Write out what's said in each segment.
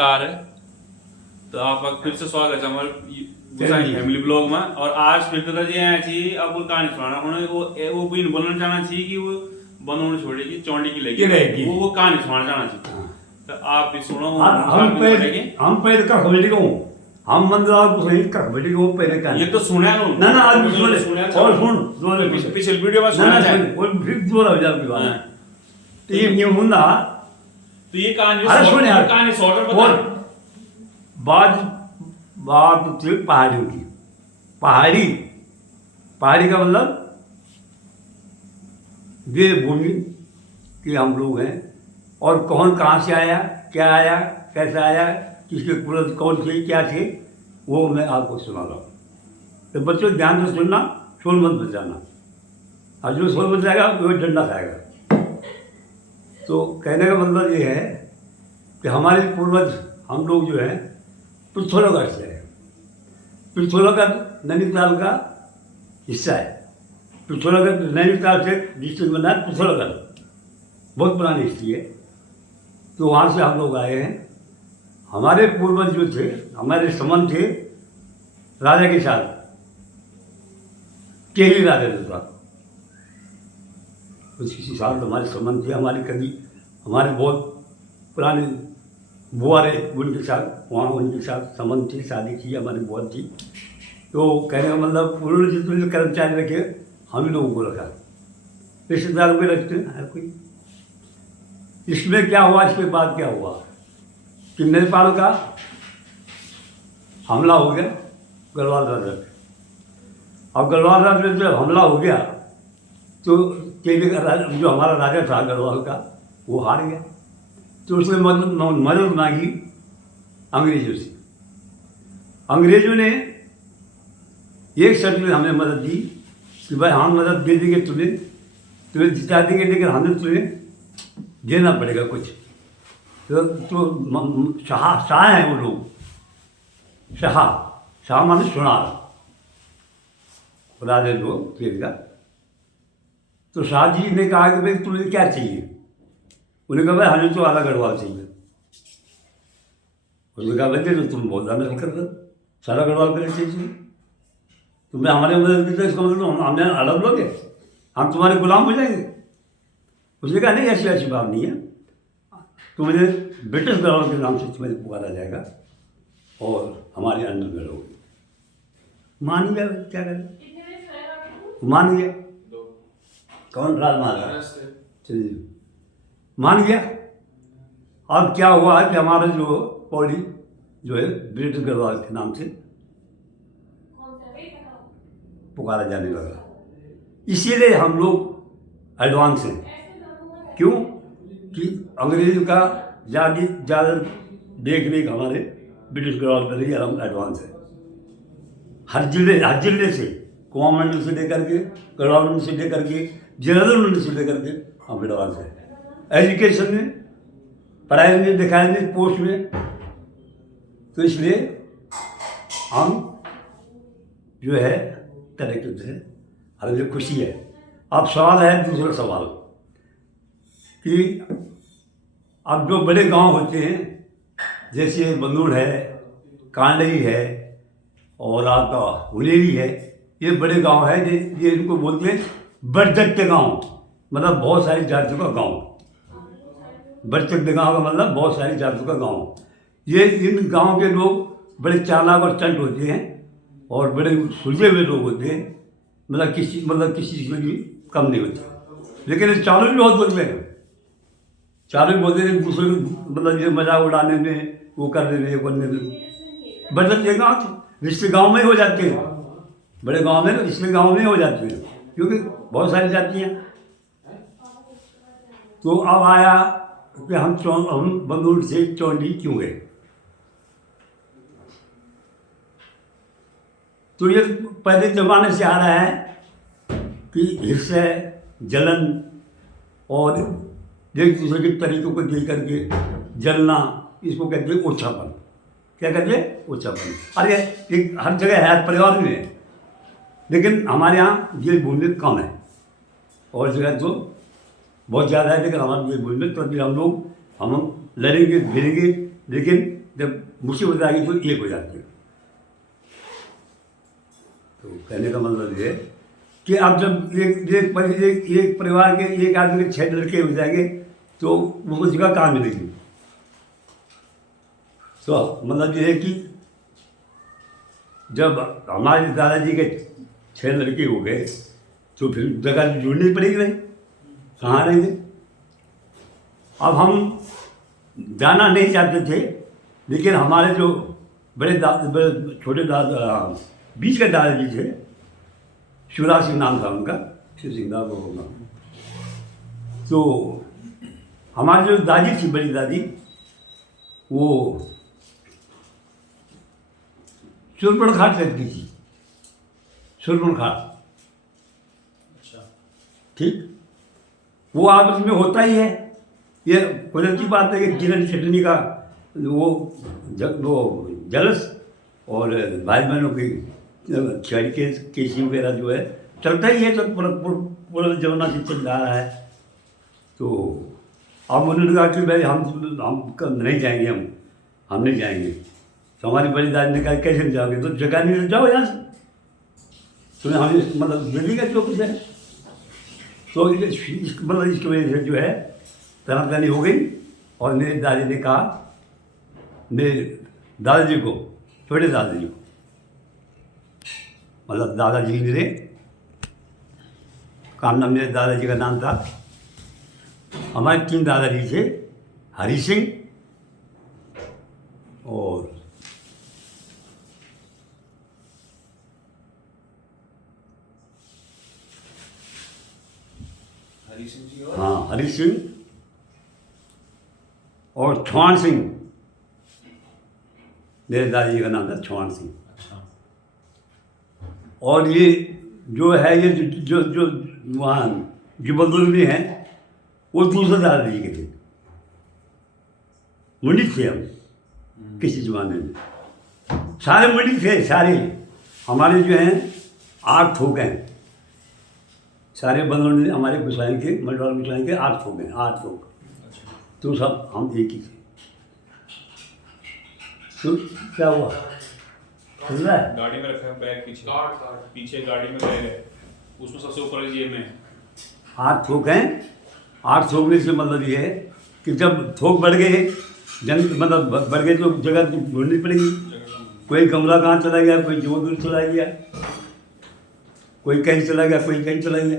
नमस्कार। तो आपका फिर से स्वागत है हमारे फैमिली ब्लॉग में। और आज फिर तो जी आए छी अब वो कहानी सुनाना उन्होंने वो भी बोलना चाहना चाहिए कि वो बनोड़ छोड़ेगी चौंडी की लेगी वो कहानी सुनाना चाहना चाहिए। तो आप भी सुनो। हम पहले का खबड़ी को हम मंदराल को सही का खबड़ी को पहले का ये तो सुना लो ना ना आज सुन और सुन दो पिछले वीडियो में सुना जाए वो फिर दो हो जाएगी बात तो ये होना तो ये कहानी शॉर्ट में बता। बात बात थी पहाड़ियों की। पहाड़ी का मतलब देवभूमि के हम लोग हैं। और कौन कहाँ से आया, क्या आया, कैसा आया, किसके कुल कौन थे, क्या थे, वो मैं आपको सुना रहा हूँ। तो बच्चों ध्यान से सुनना, शोर मत बजाना। और जो शोर बजाएगा वो डंडा खाएगा। तो कहने का मतलब ये है कि हमारे पूर्वज हम लोग जो है पिथौरागढ़ से है। पिथौरागढ़ नैनीताल का हिस्सा है। पिथौरागढ़ नैनीताल से डिस्ट्रिक्ट बना है पिथौरागढ़, बहुत पुरानी हिस्ट्री है। तो वहाँ से हम लोग आए हैं। हमारे पूर्वज जो थे, हमारे संबंध थे राजा के साथ, केली राजा के साथ। किसी साल हमारे संबंध थे, हमारे बहुत पुराने बुआ रहे उनके साथ, वहाँ उनके साथ संबंध थी, शादी की हमारी बुआ थी। तो कहने का मतलब उन्होंने जितने कर्मचारी रखे हम ही लोगों को रखा, रिश्तेदारों को रखते हैं हर कोई। इसमें क्या हुआ, इसके बाद क्या हुआ कि नेपाल का हमला हो गया गढ़वाल राजा पे। अब गढ़वाल राजा पे जब हमला हो गया तो केले का राजा, जो हमारा राजा था गढ़वाल का, वो हार गया। तो उसने मदद मांगी अंग्रेजों से। अंग्रेजों ने एक शर्त में हमें मदद दी कि भाई हम मदद दे देंगे, तुम्हें जिता देंगे, लेकिन हमें तुम्हें देना पड़ेगा कुछ। तो शाह हैं वो लोग। शाह माने सुनार, राजा जो केरला। तो शाह जी ने कहा कि भाई तुम्हें क्या चाहिए। उन्हें कहा भाई हमें तो आधा गढ़वाल चाहिए। उसने कहा भाई तो तुम बहुत ज़्यादा कर दो, सारा गढ़वाल कर चाहिए तुम्हें हमारे मदद की। तो इसका मतलब हमें अलग लोगे, हम तुम्हारे गुलाम हो जाएंगे। उसने कहा नहीं, ऐसी बात नहीं है, तुम्हें ब्रिटिश गढ़वाल के नाम से तुम्हें पुकारा जाएगा और हमारे अंडर में रहोगे। मान गया, क्या करें, मान गया। कौन राज मारा, चलिए मान गया। अब क्या हुआ कि हमारा जो पौड़ी जो है ब्रिटिश गढ़वाल के नाम से पुकारा जाने लगा। इसीलिए हम लोग एडवांस हैं। क्यों कि अंग्रेज का ज़्यादा देख रेख हमारे ब्रिटिश गढ़वाल पर ही हम एडवांस है। हर जिले से, कुआं मंडल से लेकर के, गढ़वाल मंडल से लेकर के, जलंधर मंडल से लेकर के हम एडवांस है। एजुकेशन में, पढ़ाई में, लिखाई में, पोस्ट में। तो इसलिए हम जो है तरक्की से हमें खुशी है। अब सवाल है दूसरा सवाल कि अब जो बड़े गांव होते हैं जैसे बंदूड़ है, कांडई है और आपका हुलेरी है, ये बड़े गांव है। ये इनको बोलते हैं बड़चट्टे गांव, मतलब बहुत सारी जातियों का गांव। बड़चट्टे गांव का मतलब बहुत सारी जातियों का गांव। ये इन गांव के लोग बड़े चालाक और चंट होते हैं और बड़े सुलझे हुए लोग होते हैं। मतलब किसी चीज़ में भी कम नहीं होते। लेकिन चालू भी बहुत बोलते हैं। चालू भी बोलते हैं दूसरे को, मतलब ये मजाक उड़ाने में, वो करने में, ये करने में। बड़चट्टे गाँव रिश्ते गाँव में ही हो जाते हैं। बड़े गाँव में रिश्ते गाँव में हो जाते हैं क्योंकि बहुत सारी जातियाँ। तो अब आया कि हम बंदूर से चौंडी क्यों गए। तो ये पहले ज़माने से आ रहा है कि हिस्से, जलन और एक दूसरे के तरीक़ों को देख करके जलना, इसको कहते हैं ओछापन। क्या कहते हैं? ओछापन। अरे एक हर जगह है, परिवार में है, लेकिन हमारे यहाँ ये भूमि कम है और जगह तो बहुत ज़्यादा है। लेकिन हमारे ये भूमि तो हम लड़ेंगे भिड़ेंगे, लेकिन जब मुसीबत आ गई तो एक हो जाते हैं। तो कहने का मतलब ये है कि अब जब एक परिवार के एक आदमी के 6 लड़के हो जाएंगे तो उसको जगह कहाँ मिलेगी। तो मतलब ये है कि जब हमारे दादाजी के 6 लड़के हो गए तो फिर जगह ढूंढनी पड़ेगी नहीं, कहाँ रहेंगे। अब हम जाना नहीं चाहते थे, लेकिन हमारे जो छोटे दादा बीच के दादाजी थे, शिवराज सिंह नाम था उनका, शिव सिंह था वो होगा। तो हमारी जो दादी थी, बड़ी दादी, वो सुरपण खाट रहती थी, सुरपण खाट। ठीक, वो आपस में होता ही है। ये कुदरती बात है कि किरण चटनी का वो जलस और भाई बहनों की छड़ी केसी वगैरह जो है चलता ही है, तो पूरा जमाना से चल रहा है। तो अब उन्होंने कहा कि भाई हम नहीं जाएंगे, हम नहीं जाएंगे। तो हमारी बड़ी दादी ने कहा कैसे जाओगे, तो जगह नहीं तो जाओ यहाँ से, तो हमें मतलब दिल्ली का चौक है। तो मतलब इसकी वजह से जो है तनातनी हो गई। और मेरी दादी ने कहा, मेरे दादाजी को, छोटे दादाजी को, मतलब दादाजी मेरे काम नाम, मेरे दादाजी का नाम था, हमारे 3 दादाजी थे, हरि सिंह और हाँ हरि सिंह और छुआन सिंह। मेरे दादाजी का नाम था छुआन सिंह। और ये जो है ये जो जो वहाँ जुबलदुल में है, वो दूसरे दादाजी के थे, मुंडी थे हम किसी जमाने में, सारे मुंडी थे सारे। हमारे जो हैं 8 ठोक हैं, सारे बंदों ने हमारे गुसाई के, मटवाल गुसाई के 8 ठोक हैं, 8 ठोक। तो सब हम एक ही थे। तो क्या हुआ, सुन रहा है? गाड़ी में रखा है बैग, पीछे गाड़ी में बैग है, उसमें सबसे ऊपर जेब में 8 थोक हैं। 8 थोकने से मतलब ये है कि जब थोक बढ़ गए, मतलब बढ़ गए तो जगह ढूंढनी पड़ेगी। कोई कमरा कहाँ चला गया, कोई जो दूर चला गया, कोई कहीं चला गया, कोई कहीं चला गया।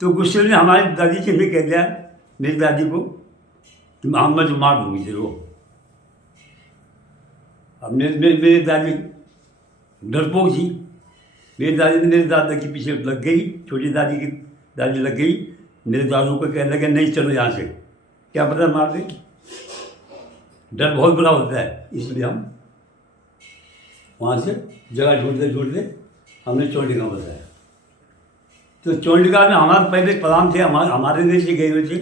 तो गुस्से में हमारी दादी से भी कह दिया, मेरी दादी को, कि मैं जो मार दूंगी जरूर। अब मेरी दादी डरपोक थी। मेरी दादी ने मेरे दादा के पीछे लग गई, छोटी दादी की दादी लग गई, मेरे दादू को कहने लगे नहीं चलो यहाँ से, क्या पता मार दे। डर बहुत बुरा होता है, इसलिए हम वहाँ से जगह ढूंढते ढूंढते हमने चौंडिका बताया। तो चौंडिका में हमारे पहले प्रधान थे, हमारे देश से गए हुए थे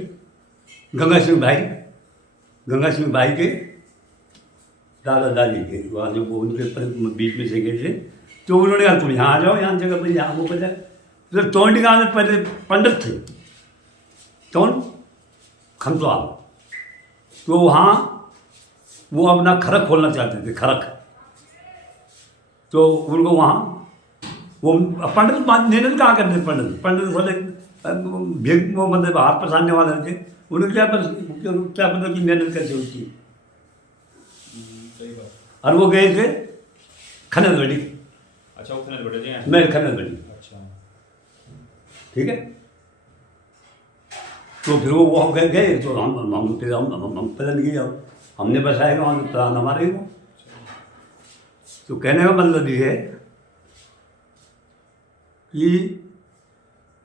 गंगा सिंह भाई के दादा दादी के, वहाँ से वो उनके बीच में से गए थे। तो उन्होंने कहा तुम यहाँ आ जाओ, यहाँ जगह पर, यहाँ वो पता। तो चौंडिका में पहले पंडित थे, कौन, खंतवाल। तो वहाँ वो अपना खरक खोलना चाहते थे, खरक। तो उनको वहाँ वो पंडित मेहनत कहाँ करते, पंडित बोले भेग, वो मतलब हाथ पसारने वाले थे, उन्हें क्या पता कि मेहनत कैसे होती है। और वो गए थे खनलबड़ी। अच्छा, वो खनलबड़ी जी हैं। मैं खनलबड़ी। अच्छा, ठीक है। तो फिर वो वहाँ गए तो हम पता नहीं किया, हमने बसाएगा वहाँ प्राण हमारे को। तो कहने का मतलब ये है कि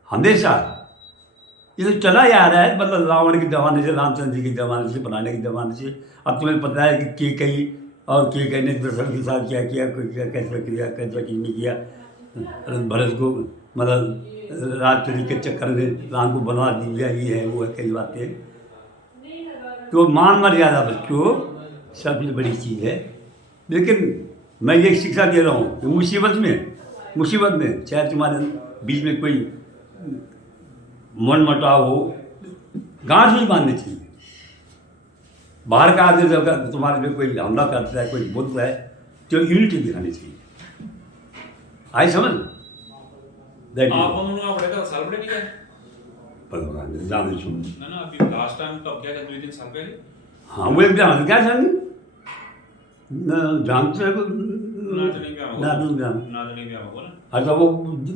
हमेशा ये तो चला ही आ रहा है, मतलब रावण के ज़माने से, रामचंद्र जी के ज़माने से, बनाने के ज़माने से। अब तुम्हें पता है कि कई और के ने दशरथ के साथ क्या किया, कोई क्या कैसे किया, कैसा चीज नहीं किया। भरत को मतलब राजचंद्र के चक्कर में राम को बनवा दिया, ये है वो है, कई बातें। तो मान मर्यादा बच्चों सबसे बड़ी चीज़ है। लेकिन मैं ये शिक्षा दे रहा हूँ कि मुसीबत में चाहे तुम्हारे बीच में कोई मन मटाव हो, गांठ नहीं बांधनी चाहिए। बाहर का आदमी अगर तुम्हारे में कोई हमला करता है, कोई बोलता है, तो यूनिटी दिखानी चाहिए। आई समझ दैट आप उन्होंने पड़ेगा साल पड़े क्या पर जान सुन ना ना अभी लास्ट टाइम कब क्या 2-3 साल पहले हाँ वो एक जान क्या जान जानते हैं ना तो नहीं क्या ना नहीं जान ना तो नहीं क्या होगा ना अच्छा वो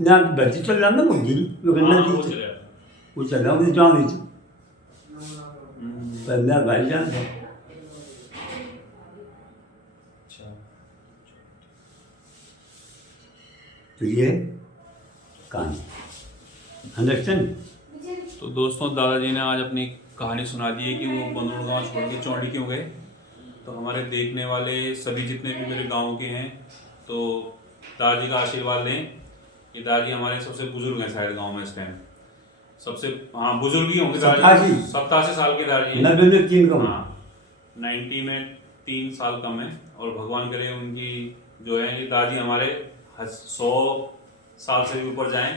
ना बच्चे चल जाना वो जी वो करना हाँ, वो जी चले वो चल रहा है जान नहीं हम्म, पहले भाई जान है अच्छा तो ये कहानी अंडरस्टैंड। तो दोस्तों दादाजी ने आज अपनी कहानी सुना दी है कि वो बनोड़ गांव छोड़ के चौंडी क्यों गए। तो हमारे देखने वाले सभी जितने भी मेरे गांव के हैं तो दादाजी का आशीर्वाद लें कि दादाजी हमारे सबसे बुजुर्ग हैं शायद गांव में इस टाइम सबसे हाँ बुजुर्ग ही होंगे दादाजी 87 साल के दादाजी हैं। 90 में 3 कम हाँ 90 में 3 साल कम है और भगवान करे उनकी जो है ये दादी हमारे 100 साल से भी ऊपर जाएं।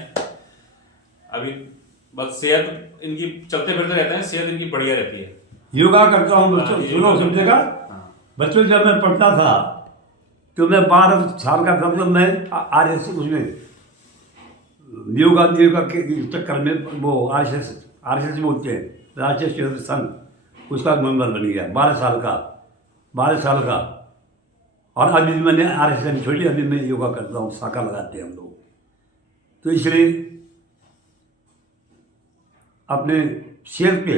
अभी बस सेहत इनकी चलते फिरते रहते हैं, सेहत इनकी बढ़िया रहती है। योगा करता हूँ बच्चों हाँ, सुनो समझेगा हाँ बच्चों जब मैं पढ़ता था तो मैं 12 साल का था तो मैं RSS उसमें योगा के चक्कर में वो RSS बोलते हैं राष्ट्रीय स्वयं संघ उसका मेंबर बन गया 12 साल का और अभी मैंने RSS छोड़ी अभी मैं योगा करता हूँ शाखा लगाते हैं हम लोग। तो इसलिए अपने सेहत पे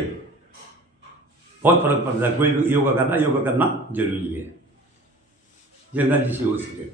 बहुत फर्क पड़ता है। कोई भी योगा करना जरूरी है जितना जिसे हो सके।